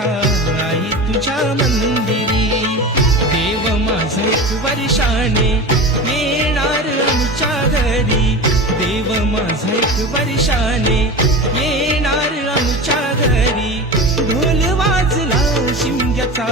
शिमग्याचा आई तुझ्या मंदिरी. देव माझा एक वर्षाने येणार आमच्या घरी. देव माझा एक वर्षाने येणार आमच्या घरी. ढोल वाजला शिमग्याचा